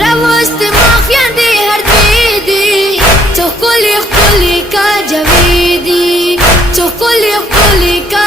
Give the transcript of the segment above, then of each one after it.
روست مخیان دی هر دیدی تو کلی کلی کا جویدی تو کلی کلی کا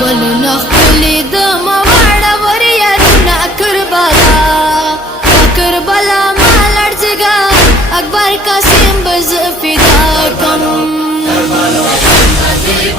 بلنا کلی دم وړه ور یارنا کربلا کربلا مالړ زګا اکبر قاسم بز فدا کم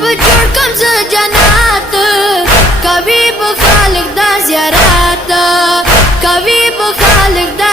بجوړ کم ز جنات کوي بخالق دا زیارات کوي بخالق دا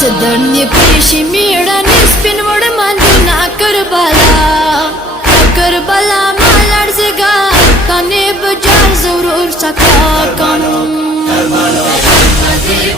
چدرنی پیشی میړه نسپین وړ مندنا کربلا کربلا مالړ زګا کنه بجار ضرور سکا کم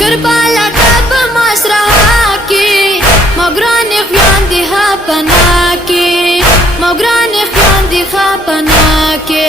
کربلا تب مسرح کی مگران خیان دی ها پنا کی مگران خیان دی ها پنا کی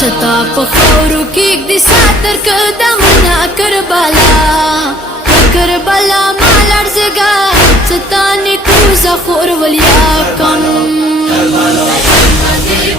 چتا پخورو کی دی ساتر قدمنا کربلا کربلا مالر زگا ستانی کوزا خور ولیا کم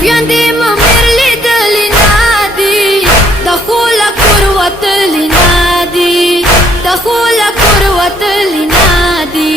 فیاندی ممیر لیدلی نادی دخولا کروتلی نادی دخولا کروتلی نادی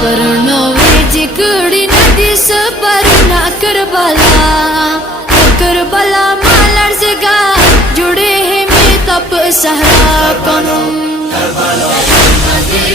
پرنوی جکڑی ندی سپرنا کربلا کربلا مالر زگا جڑے ہیں میں تپ سہرا کنم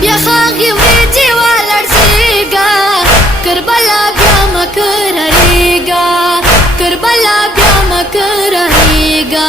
بیا خاگی ویجی والر زیگا کربلا بیا مکرریگا کربلا بیا مکرریگا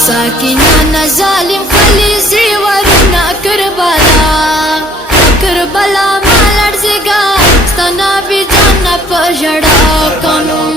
ساکینا نا ظالم خلی زیورنا کربلا کربلا مالر زیگا ستنا بی جانا پجڑا کنم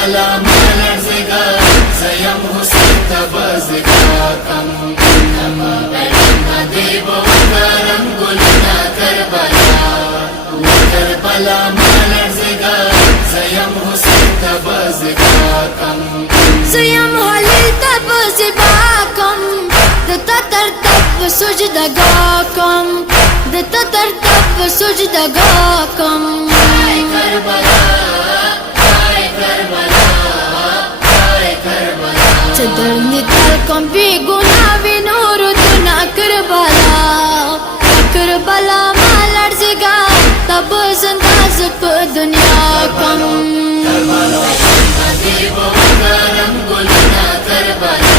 کربلا مالرزگا زیم حسین تبازگا کم اما بیٹنا دیب وکرم گلنا کربلا کربلا مالرزگا زیم حسین تبازگا کم زیم حلیل تب زباکم دتا ترتب سجدگاکم دتا ترتب سجدگاکم آئے کربلا آئے کربلا آئے کربلا چدرنی تلکم بی گناہ وی نور دنا کربلا کربلا ما لرزگا تب زنداز پا دنیا کم دیب وکرم گلنا کربلا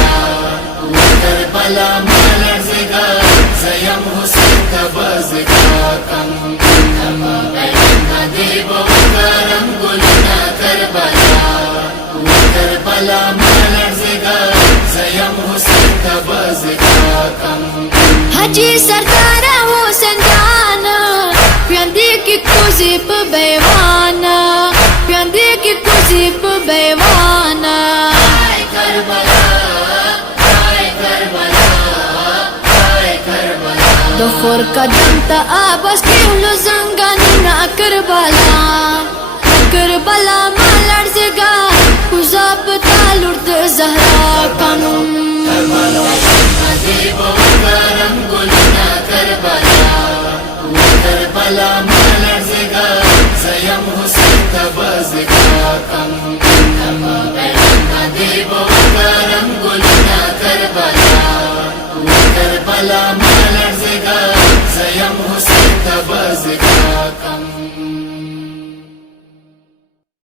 کربلا مالرزگا زیم حسین تبازگا کم اما بیٹنا دیب وکرم گلنا کربلا کربلا مالرزگا زیم حسین تبازگا کم حجی سردار حسین جانا پیاندی کی کوزی پا بیوانا پیاندی کی کوزی پا بیوانا آئے کربلا آئے کربلا آئے کربلا دخور قدم تا آبس کیولو زنگانی نا کربلا کربلا